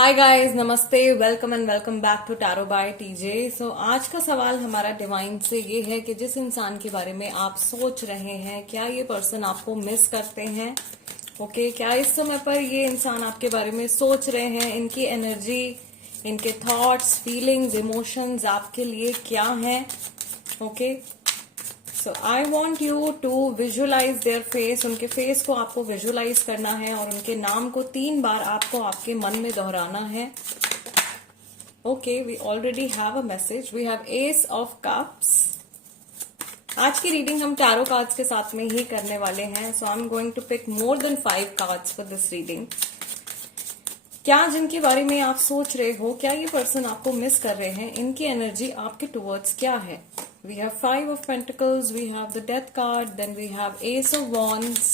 हाय guys, नमस्ते, welcome and welcome back to tarot by TJ. So आज का सवाल हमारा डिवाइन से ये है कि जिस इंसान के बारे में आप सोच रहे हैं, क्या ये पर्सन आपको मिस करते हैं? ओके, क्या इस समय पर ये इंसान आपके बारे में सोच रहे हैं? इनकी एनर्जी, इनके थॉट्स, फीलिंग्स, इमोशंस आपके लिए क्या हैं? Okay, so I want you to visualise their face. उनके फेस को आपको विजुअलाइज करना है और उनके नाम को 3 बार आपको आपके मन में दोहराना है। Okay, we already have a message. We have ace of cups. आज की रीडिंग हम टैरो कार्ड्स के साथ में ही करने वाले हैं। So I am going to pick more than 5 cards for this reading. क्या जिनके बारे में आप सोच रहे हो, क्या ये पर्सन आपको मिस कर रहे हैं? इनकी एनर्जी आपके टुवर्ड्स क्या है? We have 5 of Pentacles, we have the Death card, then we have Ace of Wands.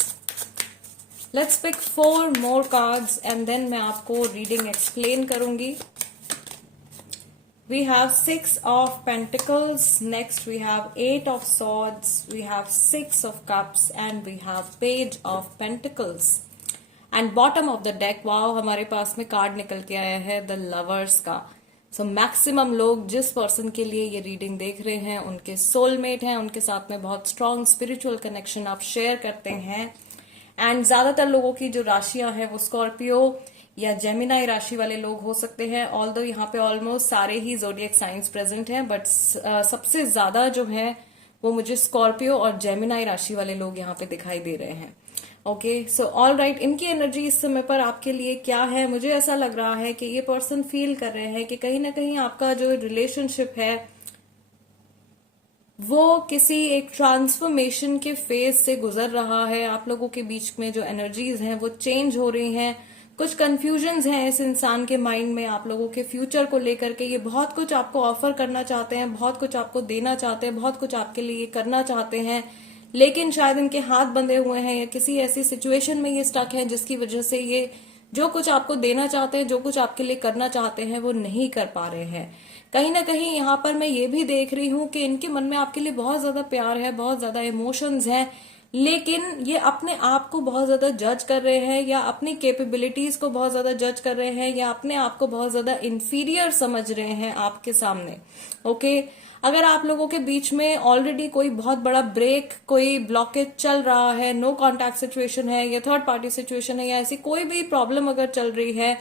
Let's pick 4 more cards and then मैं आपको reading explain करूंगी. We have 6 of Pentacles, next we have 8 of Swords, we have 6 of Cups and we have Page of Pentacles. And bottom of the deck, wow, हमारे पास में card निकल के आया है The Lovers का। सो मैक्सिमम लोग जिस पर्सन के लिए ये रीडिंग देख रहे हैं, उनके सोलमेट हैं, उनके साथ में बहुत स्ट्रांग स्पिरिचुअल कनेक्शन आप शेयर करते हैं। एंड ज्यादातर लोगों की जो राशियां हैं वो स्कॉर्पियो या जेमिनाई राशि वाले लोग हो सकते हैं। ऑल्दो यहाँ पे ऑलमोस्ट सारे ही जोडियक साइंस प्रेजेंट हैं, बट सबसे ज्यादा जो है वो मुझे स्कॉर्पियो और जेमिनाई राशि वाले लोग यहाँ पे दिखाई दे रहे हैं। ओके, सो ऑल राइट, इनकी एनर्जी इस समय पर आपके लिए क्या है? मुझे ऐसा लग रहा है कि ये पर्सन फील कर रहे हैं कि कहीं ना कहीं आपका जो रिलेशनशिप है वो किसी एक ट्रांसफॉर्मेशन के फेज से गुजर रहा है। आप लोगों के बीच में जो एनर्जीज हैं वो चेंज हो रही हैं। कुछ कंफ्यूजन्स हैं इस इंसान के माइंड में आप लोगों के फ्यूचर को लेकर के। ये बहुत कुछ आपको ऑफर करना चाहते हैं, बहुत कुछ आपको देना चाहते हैं, बहुत कुछ आपके लिए करना चाहते हैं, लेकिन शायद इनके हाथ बंधे हुए हैं या किसी ऐसी सिचुएशन में ये स्टक है जिसकी वजह से ये जो कुछ आपको देना चाहते हैं, जो कुछ आपके लिए करना चाहते हैं, वो नहीं कर पा रहे हैं। कहीं ना कहीं यहाँ पर मैं ये भी देख रही हूँ कि इनके मन में आपके लिए बहुत ज्यादा प्यार है, बहुत ज्यादा इमोशंस हैं, लेकिन ये अपने आप को बहुत ज्यादा जज कर रहे हैं या अपनी कैपेबिलिटीज को बहुत ज्यादा जज कर रहे हैं या अपने आप को बहुत ज्यादा इंफीरियर समझ रहे हैं आपके सामने। ओके, अगर आप लोगों के बीच में ऑलरेडी कोई बहुत बड़ा ब्रेक, कोई ब्लॉकेज चल रहा है, नो कॉन्टैक्ट सिचुएशन है या थर्ड पार्टी सिचुएशन है या ऐसी कोई भी प्रॉब्लम अगर चल रही है,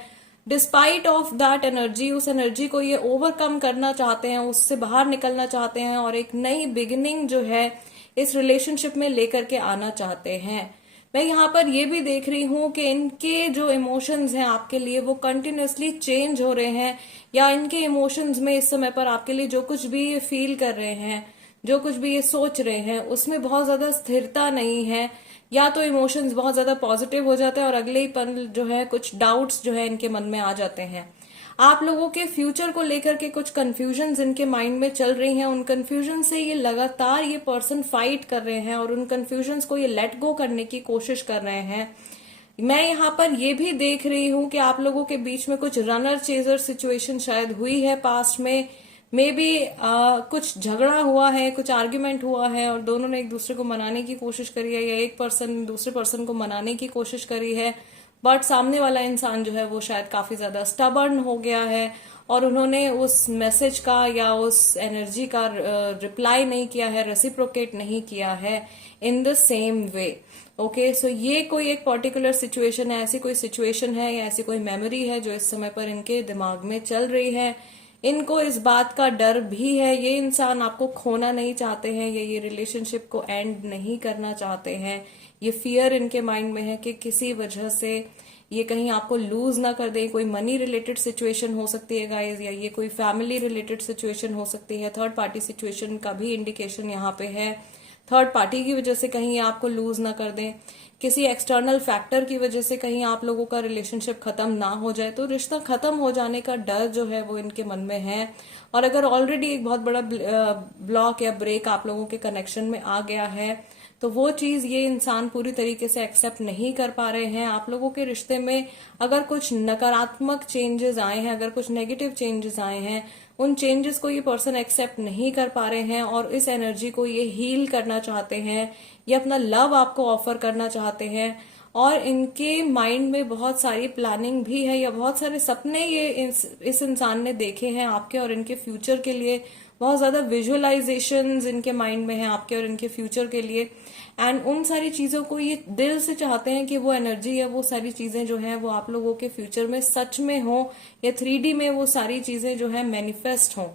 डिस्पाइट ऑफ दैट एनर्जी, उस एनर्जी को ये ओवरकम करना चाहते हैं, उससे बाहर निकलना चाहते हैं और एक नई बिगिनिंग जो है इस रिलेशनशिप में लेकर के आना चाहते हैं। मैं यहाँ पर ये भी देख रही हूँ कि इनके जो इमोशंस हैं आपके लिए वो कंटिन्यूसली चेंज हो रहे हैं, या इनके इमोशंस में इस समय पर आपके लिए जो कुछ भी ये फील कर रहे हैं, जो कुछ भी ये सोच रहे हैं, उसमें बहुत ज्यादा स्थिरता नहीं है। या तो इमोशंस बहुत ज्यादा पॉजिटिव हो जाते हैं और अगले ही पल जो है कुछ डाउट्स जो है इनके मन में आ जाते हैं। आप लोगों के फ्यूचर को लेकर के कुछ कंफ्यूजन इनके माइंड में चल रही हैं। उन कंफ्यूजन से ये लगातार ये पर्सन फाइट कर रहे हैं और उन कंफ्यूजन को ये लेट गो करने की कोशिश कर रहे हैं। मैं यहाँ पर ये भी देख रही हूँ कि आप लोगों के बीच में कुछ रनर चेजर सिचुएशन शायद हुई है पास्ट में। मे बी कुछ झगड़ा हुआ है, कुछ आर्ग्यूमेंट हुआ है और दोनों ने एक दूसरे को मनाने की कोशिश करी है या एक पर्सन दूसरे पर्सन को मनाने की कोशिश करी है, बट सामने वाला इंसान जो है वो शायद काफी ज्यादा स्टबर्न हो गया है और उन्होंने उस मैसेज का या उस एनर्जी का रिप्लाई नहीं किया है, रेसिप्रोकेट नहीं किया है in the same way. Okay, so ये कोई एक पर्टिकुलर सिचुएशन है, ऐसी कोई सिचुएशन है या ऐसी कोई मेमोरी है जो इस समय पर इनके दिमाग में चल रही है। इनको इस बात का डर भी है, ये इंसान आपको खोना नहीं चाहते हैं या ये रिलेशनशिप को एंड नहीं करना चाहते हैं। ये फियर इनके माइंड में है कि किसी वजह से ये कहीं आपको लूज ना कर दे। कोई मनी रिलेटेड सिचुएशन हो सकती है गाइज, या ये कोई फैमिली रिलेटेड सिचुएशन हो सकती है। थर्ड पार्टी सिचुएशन का भी इंडिकेशन यहाँ पे है। थर्ड पार्टी की वजह से कहीं आपको लूज ना कर दें, किसी एक्सटर्नल फैक्टर की वजह से कहीं आप लोगों का रिलेशनशिप खत्म ना हो जाए, तो रिश्ता खत्म हो जाने का डर जो है वो इनके मन में है। और अगर ऑलरेडी एक बहुत बड़ा ब्लॉक या ब्रेक आप लोगों के कनेक्शन में आ गया है, तो वो चीज ये इंसान पूरी तरीके से एक्सेप्ट नहीं कर पा रहे हैं। आप लोगों के रिश्ते में अगर कुछ नकारात्मक चेंजेस आए हैं, अगर कुछ नेगेटिव चेंजेस आए हैं, उन चेंजेस को ये पर्सन एक्सेप्ट नहीं कर पा रहे हैं और इस एनर्जी को ये हील करना चाहते हैं, ये अपना लव आपको ऑफर करना चाहते हैं और इनके माइंड में बहुत सारी प्लानिंग भी है, या बहुत सारे सपने ये इस इंसान ने देखे हैं आपके और इनके फ्यूचर के लिए। बहुत ज्यादा विजुअलाइजेशंस इनके माइंड में है आपके और इनके फ्यूचर के लिए। एंड उन सारी चीजों को ये दिल से चाहते हैं कि वो एनर्जी या वो सारी चीजें जो है वो आप लोगों के फ्यूचर में सच में हो, या 3D में वो सारी चीजें जो है मैनिफेस्ट हो।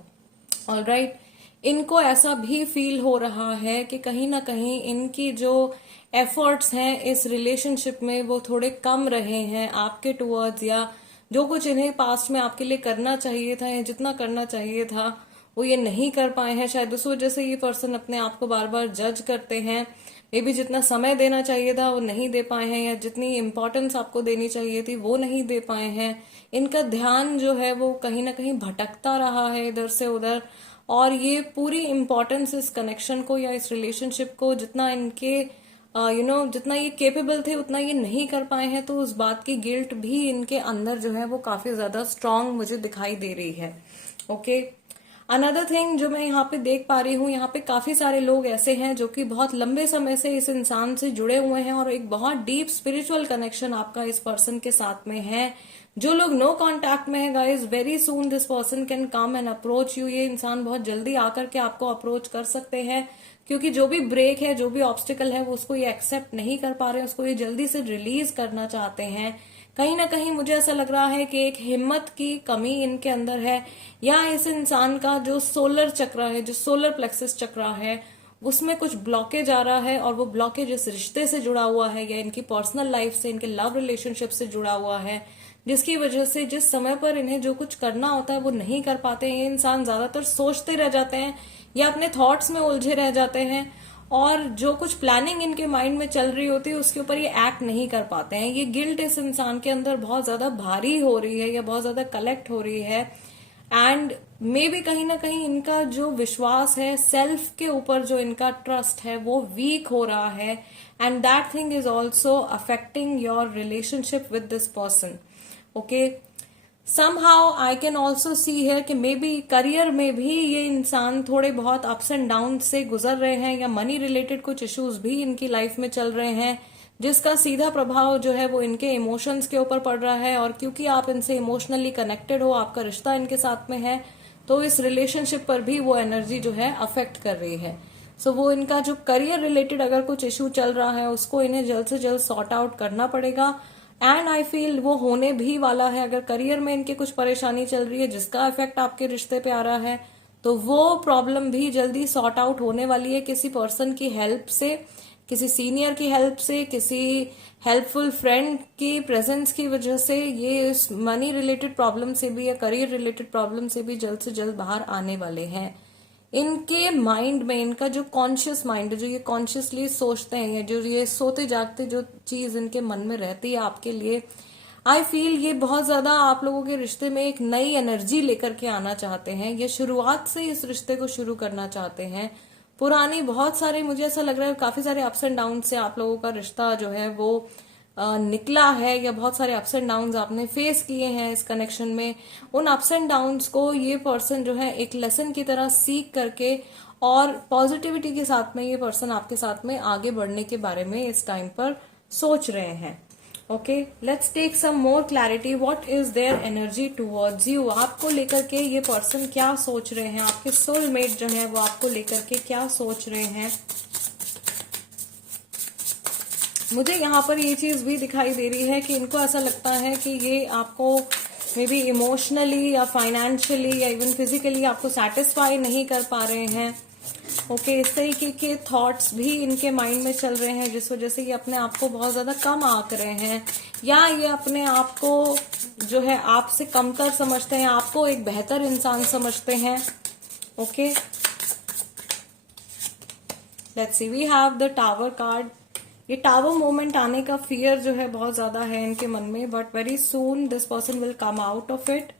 ऑलराइट, इनको ऐसा भी फील हो रहा है कि कहीं ना कहीं इनकी जो एफर्ट्स हैं इस रिलेशनशिप में वो थोड़े कम रहे हैं आपके टुवर्ड्स, या जो कुछ इन्हें पास्ट में आपके लिए करना चाहिए था या जितना करना चाहिए था वो ये नहीं कर पाए हैं। शायद उस वजह से ये पर्सन अपने आप को बार बार जज करते हैं। मे बी जितना समय देना चाहिए था वो नहीं दे पाए हैं, या जितनी इम्पोर्टेंस आपको देनी चाहिए थी वो नहीं दे पाए हैं। इनका ध्यान जो है वो कहीं ना कहीं भटकता रहा है इधर से उधर, और ये पूरी इम्पोर्टेंस इस कनेक्शन को या इस रिलेशनशिप को जितना इनके जितना ये केपेबल थे उतना ये नहीं कर पाए हैं। तो उस बात की गिल्ट भी इनके अंदर जो है वो काफी ज्यादा स्ट्रांग मुझे दिखाई दे रही है। ओके, अनदर थिंग जो मैं यहाँ पे देख पा रही हूँ, यहाँ पे काफी सारे लोग ऐसे हैं जो कि बहुत लंबे समय से इस इंसान से जुड़े हुए हैं और एक बहुत डीप स्पिरिचुअल कनेक्शन आपका इस पर्सन के साथ में है। जो लोग नो कांटेक्ट में है guys, very soon this person can come and approach you. ये इंसान बहुत जल्दी आकर के आपको अप्रोच कर सकते हैं, क्योंकि जो भी ब्रेक है, जो भी ऑब्स्टिकल है, वो उसको ये एक्सेप्ट नहीं कर पा रहे हैं, उसको ये जल्दी से रिलीज करना चाहते हैं। कहीं ना कहीं मुझे ऐसा लग रहा है कि एक हिम्मत की कमी इनके अंदर है, या इस इंसान का जो सोलर चक्र है, जो सोलर प्लेक्सस चक्र है, उसमें कुछ ब्लॉकेज आ रहा है, और वो ब्लॉकेज इस रिश्ते से जुड़ा हुआ है या इनकी पर्सनल लाइफ से, इनके लव रिलेशनशिप से जुड़ा हुआ है, जिसकी वजह से जिस समय पर इन्हें जो कुछ करना होता है वो नहीं कर पाते हैं। ये इंसान ज्यादातर सोचते रह जाते हैं या अपने थॉट्स में उलझे रह जाते हैं, और जो कुछ प्लानिंग इनके माइंड में चल रही होती है उसके ऊपर ये एक्ट नहीं कर पाते हैं। ये गिल्ट इस इंसान के अंदर बहुत ज्यादा भारी हो रही है या बहुत ज्यादा कलेक्ट हो रही है। एंड मे बी कहीं ना कहीं इनका जो विश्वास है, सेल्फ के ऊपर जो इनका ट्रस्ट है, वो वीक हो रहा है। And that thing is also affecting your relationship with this person. Okay, somehow I can also see है कि मे बी करियर में भी ये इंसान थोड़े बहुत अप्स एंड डाउन से गुजर रहे हैं, या मनी रिलेटेड कुछ इश्यूज भी इनकी लाइफ में चल रहे हैं, जिसका सीधा प्रभाव जो है वो इनके इमोशंस के ऊपर पड़ रहा है। और क्योंकि आप इनसे इमोशनली कनेक्टेड हो, आपका रिश्ता इनके साथ में है, तो इस रिलेशनशिप पर भी वो एनर्जी जो है अफेक्ट कर रही है। सो वो इनका जो करियर रिलेटेड अगर कुछ इश्यू चल रहा है उसको इन्हें जल्द से जल्द सॉर्ट आउट करना पड़ेगा। एंड आई फील वो होने भी वाला है। अगर करियर में इनके कुछ परेशानी चल रही है जिसका इफेक्ट आपके रिश्ते पे आ रहा है, तो वो प्रॉब्लम भी जल्दी सॉर्ट आउट होने वाली है, किसी पर्सन की हेल्प से, किसी सीनियर की हेल्प से, किसी हेल्पफुल फ्रेंड की प्रेजेंस की वजह से। ये इस मनी रिलेटेड प्रॉब्लम से भी या करियर रिलेटेड प्रॉब्लम से भी जल्द से जल्द बाहर आने वाले हैं। इनके माइंड में, इनका जो कॉन्शियस माइंड है, जो ये कॉन्शियसली सोचते हैं, या जो ये सोते जागते जो चीज इनके मन में रहती है आपके लिए, आई फील ये बहुत ज्यादा आप लोगों के रिश्ते में एक नई एनर्जी लेकर के आना चाहते हैं। ये शुरुआत से इस रिश्ते को शुरू करना चाहते हैं। पुरानी बहुत सारे, मुझे ऐसा लग रहा है काफी सारे अप्स एंड डाउन से आप लोगों का रिश्ता जो है वो निकला है, या बहुत सारे अप्स एंड डाउन्स आपने फेस किए हैं इस कनेक्शन में। उन अप्स एंड डाउन्स को ये पर्सन जो है एक लेसन की तरह सीख करके और पॉजिटिविटी के साथ में ये पर्सन आपके साथ में आगे बढ़ने के बारे में इस टाइम पर सोच रहे हैं। Okay, let's take some more clarity. What is their energy towards you? आपको लेकर के ये पर्सन क्या सोच रहे हैं? आपके सोलमेट जो है वो आपको लेकर के क्या सोच रहे हैं? मुझे यहाँ पर ये चीज भी दिखाई दे रही है कि इनको ऐसा लगता है कि ये आपको मे बी इमोशनली या फाइनेंशियली या इवन फिजिकली आपको सेटिस्फाई नहीं कर पा रहे हैं। ओके, इस तरीके के थॉट्स भी इनके माइंड में चल रहे हैं, जिस वजह से ये अपने आप को बहुत ज्यादा कम आंक रहे हैं, या ये अपने आप को जो है आपसे कमतर समझते हैं, आपको एक बेहतर इंसान समझते हैं। Okay, let's see, we have the tower card. ये टावर मोमेंट आने का फियर जो है बहुत ज्यादा है इनके मन में, but very soon this person will come out of it.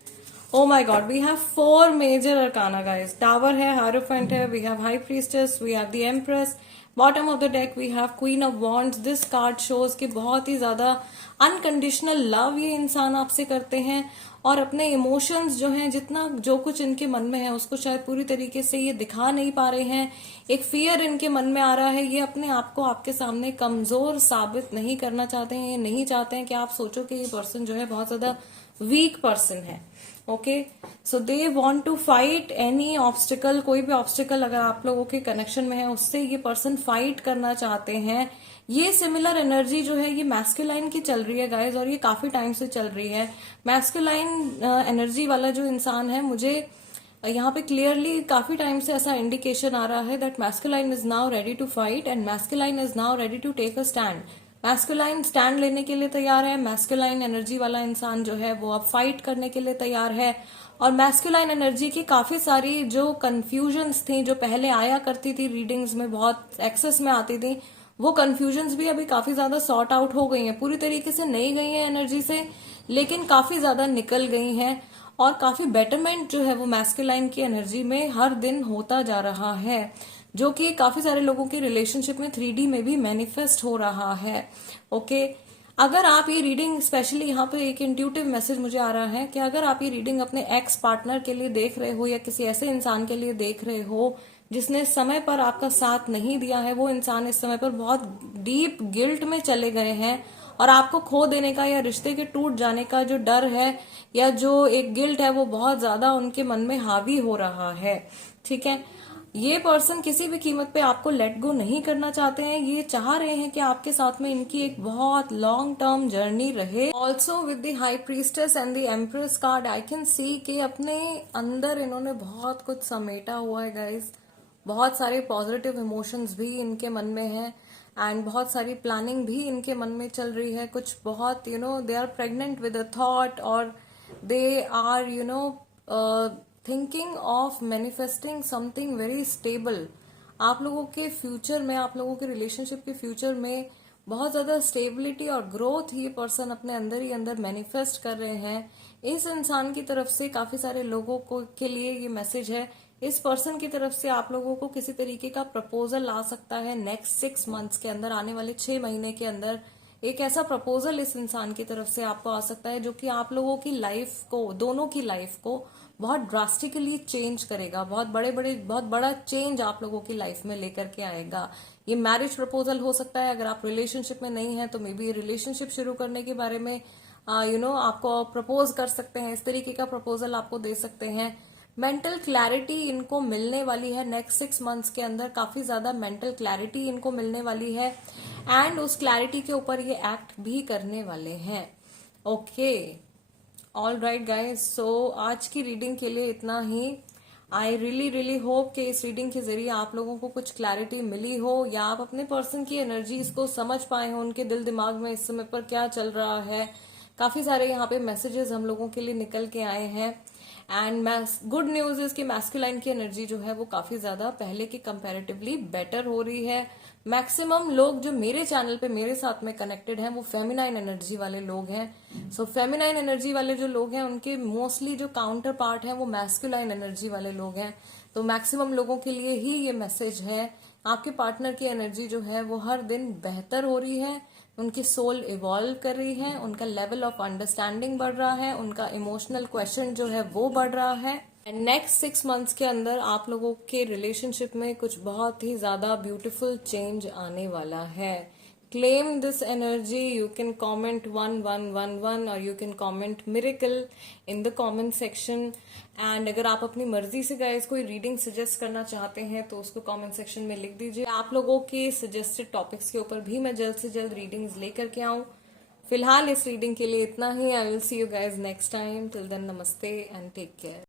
Oh my God, we have 4 major arcana guys. Tower है, Hierophant है, we have High Priestess, we have the Empress. Bottom of the deck we have queen of wands. This card shows कि बहुत ही ज्यादा unconditional love ये इंसान आपसे करते हैं, और अपने इमोशंस जो हैं, जितना जो कुछ इनके मन में है उसको शायद पूरी तरीके से ये दिखा नहीं पा रहे हैं। एक फियर इनके मन में आ रहा है, ये अपने आप को आपके सामने कमजोर साबित नहीं करना चाहते हैं। ये नहीं चाहते हैं कि आप सोचो कि ये पर्सन जो है बहुत ज्यादा वीक पर्सन है। Okay, so they want to fight any obstacle. कोई भी ऑब्स्टिकल अगर आप लोगों के कनेक्शन में है उससे ये पर्सन फाइट करना चाहते हैं। ये सिमिलर एनर्जी जो है ये मैस्कुलाइन की चल रही है गाइज, और ये काफी टाइम से चल रही है। मैस्कुलाइन एनर्जी वाला जो इंसान है, मुझे यहाँ पे क्लियरली काफी टाइम से ऐसा इंडिकेशन आ रहा है that masculine is now ready to fight and masculine is now ready to take a stand. Masculine stand लेने के लिए तैयार है। मैस्कुलाइन एनर्जी वाला इंसान जो है वो अब फाइट करने के लिए तैयार है। और मैस्कुलाइन एनर्जी की काफी सारी जो कंफ्यूजन्स थी, जो पहले आया करती थी रीडिंग्स में, बहुत एक्सेस में आती थी, वो कंफ्यूजन्स भी अभी काफी ज्यादा सॉर्ट आउट हो गई हैं। पूरी तरीके से नहीं गई हैं एनर्जी से, लेकिन काफी ज्यादा निकल गई हैं, और काफी बेटरमेंट जो है वो मैस्कुलाइन की एनर्जी में हर दिन होता जा रहा है, जो कि काफी सारे लोगों की रिलेशनशिप में 3D में भी मैनिफेस्ट हो रहा है। ओके, अगर आप ये रीडिंग, स्पेशली यहाँ पे एक इंट्यूटिव मैसेज मुझे आ रहा है कि अगर आप ये रीडिंग अपने एक्स पार्टनर के लिए देख रहे हो या किसी ऐसे इंसान के लिए देख रहे हो जिसने समय पर आपका साथ नहीं दिया है, वो इंसान इस समय पर बहुत डीप गिल्ट में चले गए हैं, और आपको खो देने का या रिश्ते के टूट जाने का जो डर है या जो एक गिल्ट है वो बहुत ज्यादा उनके मन में हावी हो रहा है। ठीक है, ये पर्सन किसी भी कीमत पे आपको लेट गो नहीं करना चाहते हैं। ये चाह रहे हैं कि आपके साथ में इनकी एक बहुत लॉन्ग टर्म जर्नी रहे। Also with the high priestess and the empress card I can see कि अपने अंदर इन्होंने बहुत कुछ समेटा हुआ है गाइस। बहुत सारे पॉजिटिव इमोशंस भी इनके मन में है, एंड बहुत सारी प्लानिंग भी इनके मन में चल रही है। कुछ बहुत they are pregnant with a thought, और they are thinking of manifesting something very stable. आप लोगों के फ्यूचर में, आप लोगों के रिलेशनशिप के फ्यूचर में बहुत ज्यादा स्टेबिलिटी और ग्रोथ ये पर्सन अपने अंदर ही अंदर मैनिफेस्ट कर रहे हैं। इस इंसान की तरफ से काफी सारे लोगों को के लिए ये मैसेज है, इस पर्सन की तरफ से आप लोगों को किसी तरीके का प्रपोजल आ सकता है नेक्स्ट 6 मंथ्स के अंदर, आने वाले 6 महीने के अंदर एक ऐसा प्रपोजल इस इंसान की तरफ से आपको आ सकता है जो कि आप लोगों की लाइफ को, दोनों की लाइफ को बहुत ड्रास्टिकली चेंज करेगा। बहुत बड़ा चेंज आप लोगों की लाइफ में लेकर के आएगा। ये मैरिज प्रपोजल हो सकता है, अगर आप रिलेशनशिप में नहीं है तो मे बी रिलेशनशिप शुरू करने के बारे में आपको प्रपोज कर सकते हैं। इस तरीके का प्रपोजल आपको दे सकते हैं। मेंटल क्लैरिटी इनको मिलने वाली है नेक्स्ट 6 मंथ्स के अंदर। काफी ज्यादा मेंटल क्लैरिटी इनको मिलने वाली है, एंड उस क्लैरिटी के ऊपर ये एक्ट भी करने वाले हैं। ओके, ऑल राइट गाइज, सो आज की रीडिंग के लिए इतना ही। आई रियली होप कि इस रीडिंग के जरिए आप लोगों को कुछ क्लैरिटी मिली हो, या आप अपने पर्सन की एनर्जीज को समझ पाए हो, उनके दिल दिमाग में इस समय पर क्या चल रहा है। काफी सारे यहाँ पे मैसेजेस हम लोगों के लिए निकल के आए हैं, एंड गुड न्यूज इज कि मैस्कुलाइन की एनर्जी जो है वो काफी ज्यादा पहले की कंपैरेटिवली बेटर हो रही है। मैक्सिमम लोग जो मेरे चैनल पे मेरे साथ में कनेक्टेड हैं वो फेमिनाइन एनर्जी वाले लोग हैं। सो फेमिनाइन एनर्जी वाले जो लोग हैं उनके मोस्टली जो काउंटर पार्ट है वो मैस्कुलाइन एनर्जी वाले लोग हैं। तो मैक्सिमम लोगों के लिए ही ये मैसेज है। आपके पार्टनर की एनर्जी जो है वो हर दिन बेहतर हो रही है, उनकी सोल इवॉल्व कर रही है, उनका लेवल ऑफ अंडरस्टैंडिंग बढ़ रहा है, उनका इमोशनल क्वेश्चन जो है वो बढ़ रहा है। एंड नेक्स्ट 6 मंथ्स के अंदर आप लोगों के रिलेशनशिप में कुछ बहुत ही ज्यादा ब्यूटीफुल चेंज आने वाला है। Claim this energy. You can comment 1111 or you can comment miracle in the comment section. And अगर आप अपनी मर्जी से गाइस कोई रीडिंग सजेस्ट करना चाहते हैं तो उसको कमेंट सेक्शन में लिख दीजिए। आप लोगों के सजेस्टेड टॉपिक्स के ऊपर भी मैं जल्द से जल्द रीडिंग्स लेकर के आऊं। फिलहाल इस रीडिंग के लिए इतना ही। I will see you guys next time. Till then नमस्ते एंड टेक केयर।